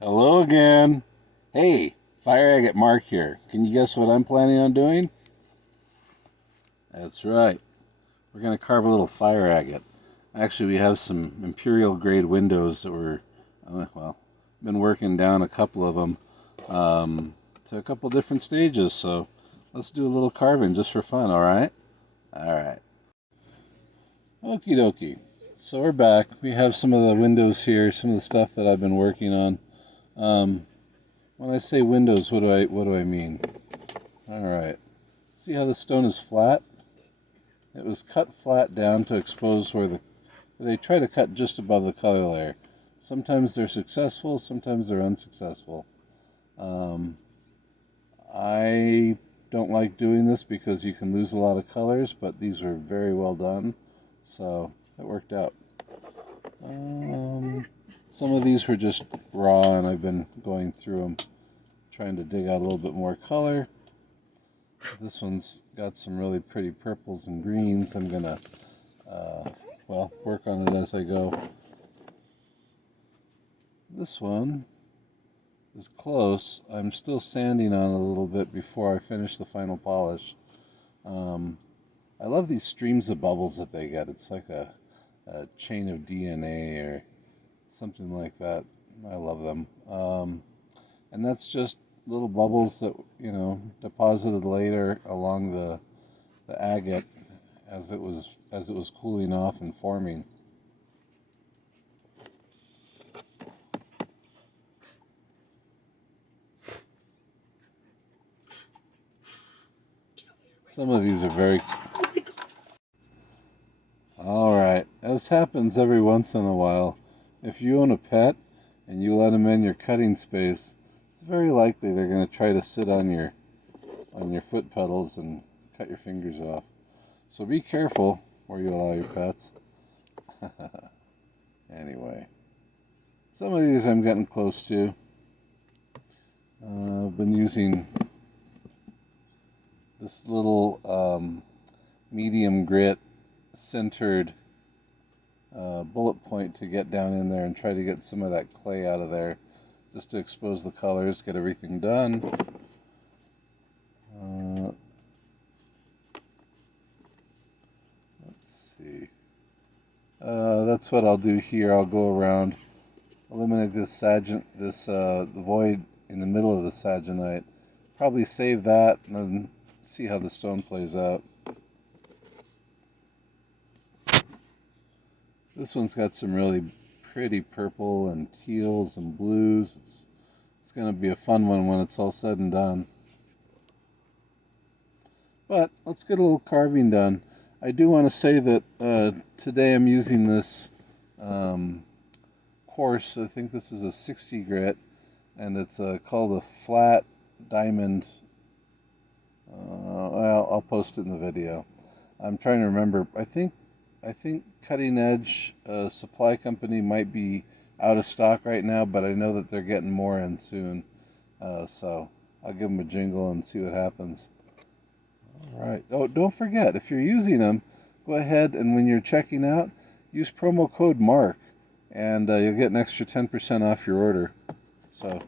Hello again. Hey, Fire Agate Mark here. Can you guess what I'm planning on doing? That's right. We're going to carve a little fire agate. Actually, we have some imperial grade windows that been working down a couple of them to a couple different stages. So let's do a little carving just for fun, all right? All right. Okie dokie. So we're back. We have some of the windows here, some of the stuff that I've been working on. When I say windows, what do I mean? All right. See how the stone is flat? It was cut flat down to expose where they try to cut just above the color layer. Sometimes they're successful, sometimes they're unsuccessful. I don't like doing this because you can lose a lot of colors, but these were very well done, so it worked out. Some of these were just raw, and I've been going through them, trying to dig out a little bit more color. This one's got some really pretty purples and greens. I'm gonna, work on it as I go. This one is close. I'm still sanding on it a little bit before I finish the final polish. I love these streams of bubbles that they get. It's like a chain of DNA or something like that. I love them. And that's just little bubbles that, deposited later along the agate as it was cooling off and forming. Some of these are very... Alright, as happens every once in a while, if you own a pet and you let them in your cutting space, it's very likely they're going to try to sit on your foot pedals and cut your fingers off. So be careful where you allow your pets. Anyway, some of these I'm getting close to. I've been using this little medium grit centered bullet point to get down in there and try to get some of that clay out of there, just to expose the colors, get everything done. Let's see. That's what I'll do here. I'll go around, eliminate this the void in the middle of the saginite. Probably save that and then see how the stone plays out. This one's got some really pretty purple and teals and blues. It's going to be a fun one when it's all said and done. But let's get a little carving done. I do want to say that today I'm using this coarse. I think this is a 60 grit, and it's called a flat diamond. I'll post it in the video. I'm trying to remember. I think Cutting Edge Supply Company might be out of stock right now, but I know that they're getting more in soon. So I'll give them a jingle and see what happens. All right. Oh, don't forget, if you're using them, go ahead and when you're checking out, use promo code MARK, and you'll get an extra 10% off your order. So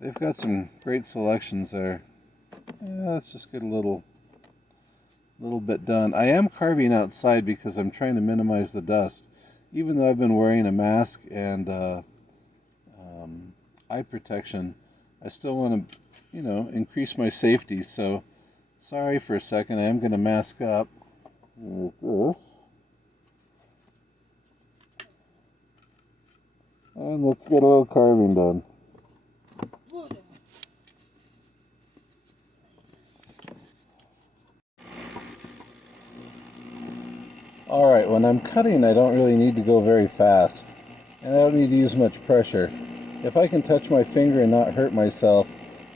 they've got some great selections there. Let's just get a little bit done. I am carving outside because I'm trying to minimize the dust. Even though I've been wearing a mask and eye protection, I still want to, increase my safety. So, sorry for a second. I am going to mask up. And let's get a little carving done. Alright, when I'm cutting, I don't really need to go very fast, and I don't need to use much pressure. If I can touch my finger and not hurt myself,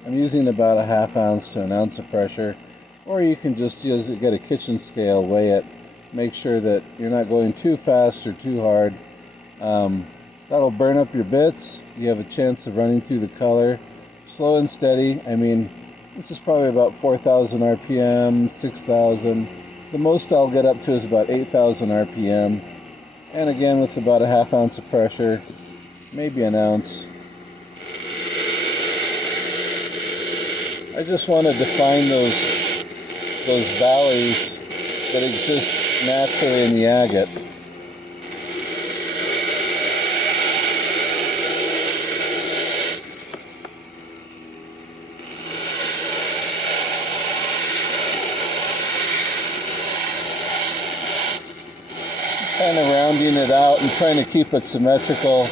I'm using about a ½ ounce to an ounce of pressure, or you can just get a kitchen scale, weigh it, make sure that you're not going too fast or too hard. That'll burn up your bits. You have a chance of running through the color. Slow and steady. I mean, this is probably about 4,000 RPM, 6,000. The most I'll get up to is about 8,000 RPM. And again, with about a ½ ounce of pressure, maybe an ounce. I just want to define those valleys that exist naturally in the agate. Kind of rounding it out and trying to keep it symmetrical.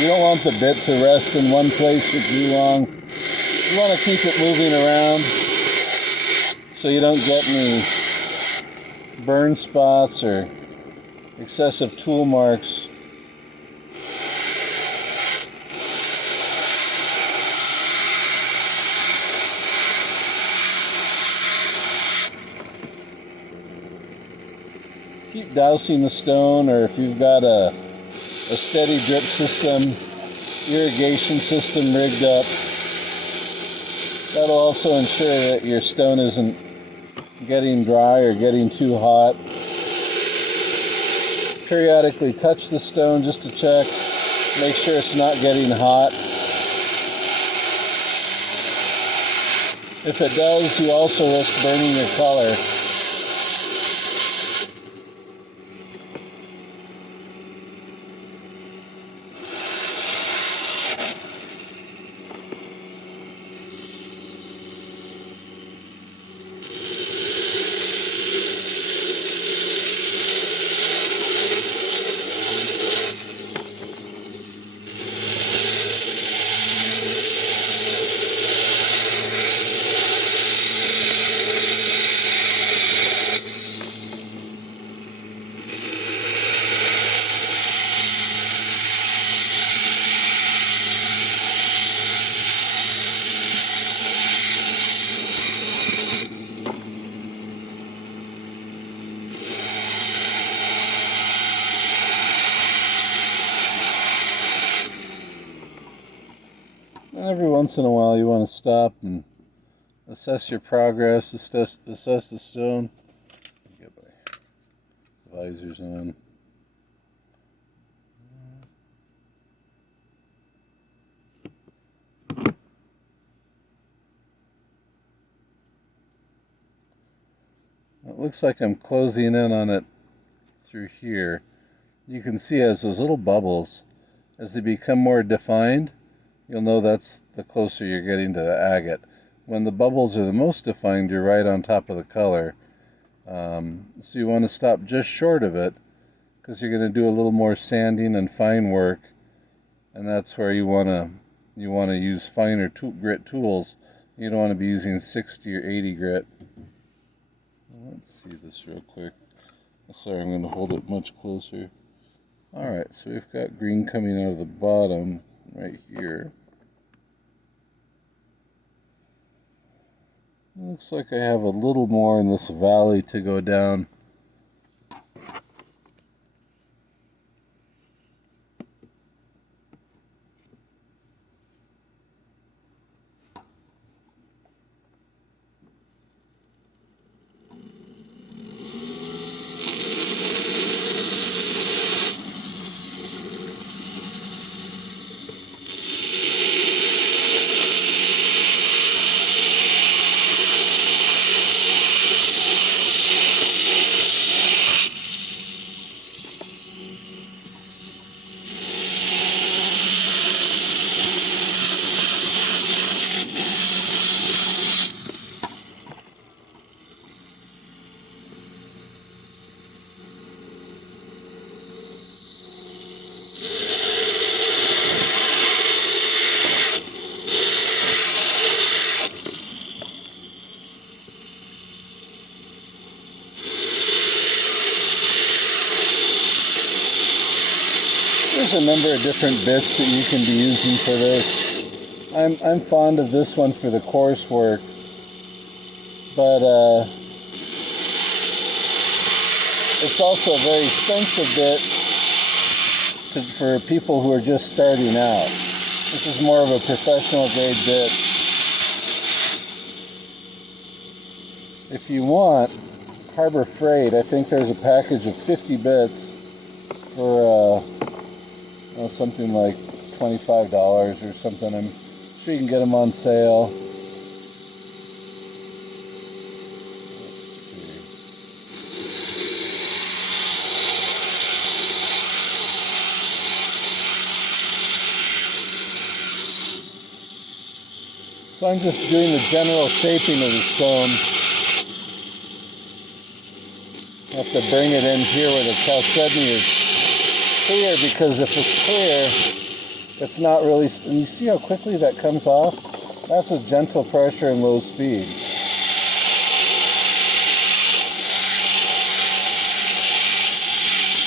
You don't want the bit to rest in one place for too long. You want to keep it moving around so you don't get any burn spots or excessive tool marks. Keep dousing the stone, or if you've got a steady drip system, irrigation system rigged up. That'll also ensure that your stone isn't getting dry or getting too hot. Periodically touch the stone just to check, make sure it's not getting hot. If it does, you also risk burning your color. And every once in a while you want to stop and assess your progress, assess the stone. Get my visors on. It looks like I'm closing in on it through here. You can see as those little bubbles, as they become more defined, you'll know that's the closer you're getting to the agate. When the bubbles are the most defined, you're right on top of the color. So you want to stop just short of it, because you're going to do a little more sanding and fine work, and that's where you want to use finer grit tools. You don't want to be using 60 or 80 grit. Let's see this real quick. Sorry, I'm going to hold it much closer. Alright, so we've got green coming out of the bottom right here. Looks like I have a little more in this valley to go down. there's a number of different bits that you can be using for this. I'm fond of this one for the coursework, but it's also a very expensive bit for people who are just starting out. This is more of a professional grade bit. If you want, Harbor Freight, I think there's a package of 50 bits for something like $25 or something. I'm sure you can get them on sale. So I'm just doing the general shaping of the stone. I have to bring it in here where the chalcedony is clear, because if it's clear, it's not really, and you see how quickly that comes off? That's with gentle pressure and low speed.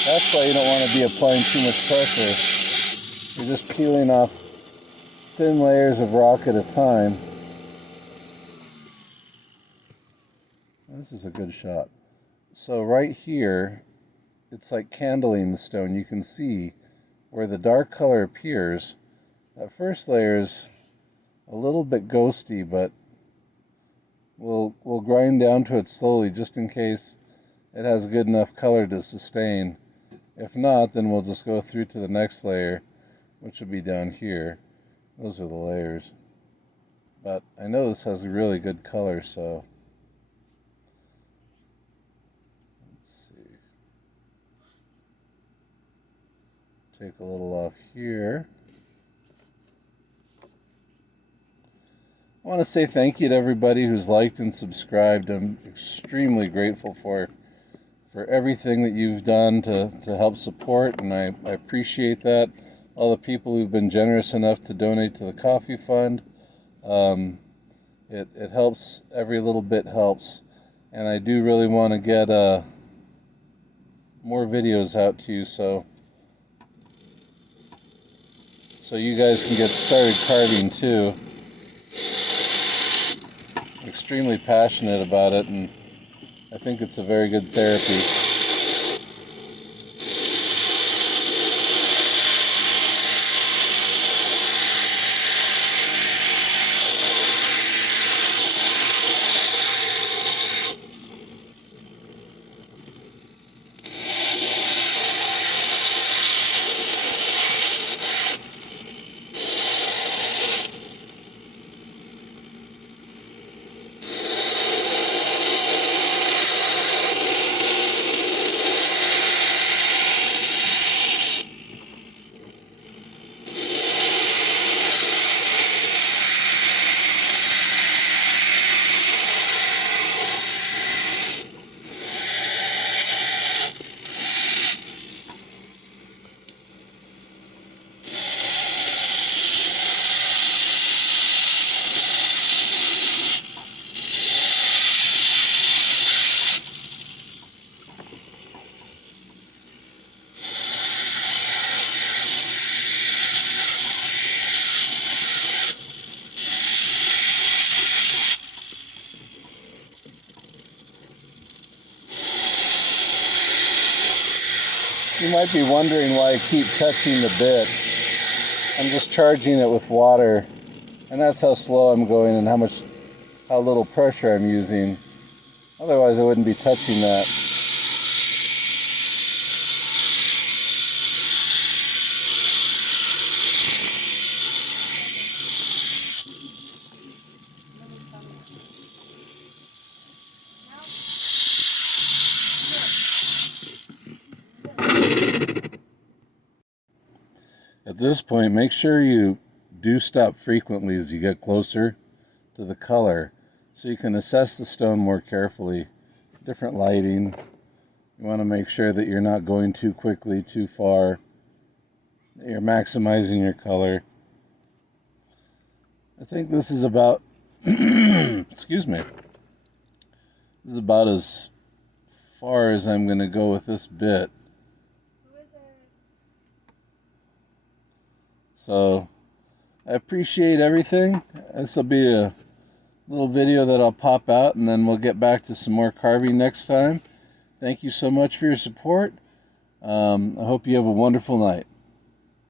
That's why you don't want to be applying too much pressure. You're just peeling off thin layers of rock at a time. This is a good shot. So right here, it's like candling the stone. You can see where the dark color appears. That first layer is a little bit ghosty, but we'll grind down to it slowly just in case it has good enough color to sustain. If not, then we'll just go through to the next layer, which will be down here. Those are the layers. But I know this has a really good color, so let's see. Take a little off here. I want to say thank you to everybody who's liked and subscribed. I'm extremely grateful for everything that you've done to help support, and I appreciate that. All the people who've been generous enough to donate to the coffee fund. It helps. Every little bit helps. And I do really want to get more videos out to you so you guys can get started carving too. I'm extremely passionate about it, and I think it's a very good therapy. You might be wondering why I keep touching the bit. I'm just charging it with water, and that's how slow I'm going and how little pressure I'm using. Otherwise I wouldn't be touching that. At this point, make sure you do stop frequently as you get closer to the color so you can assess the stone more carefully. Different lighting. You want to make sure that you're not going too quickly, too far, that you're maximizing your color. I think this is about, excuse me, this is about as far as I'm going to go with this bit. So I appreciate everything. This will be a little video that I'll pop out, and then we'll get back to some more carving next time. Thank you so much for your support. I hope you have a wonderful night.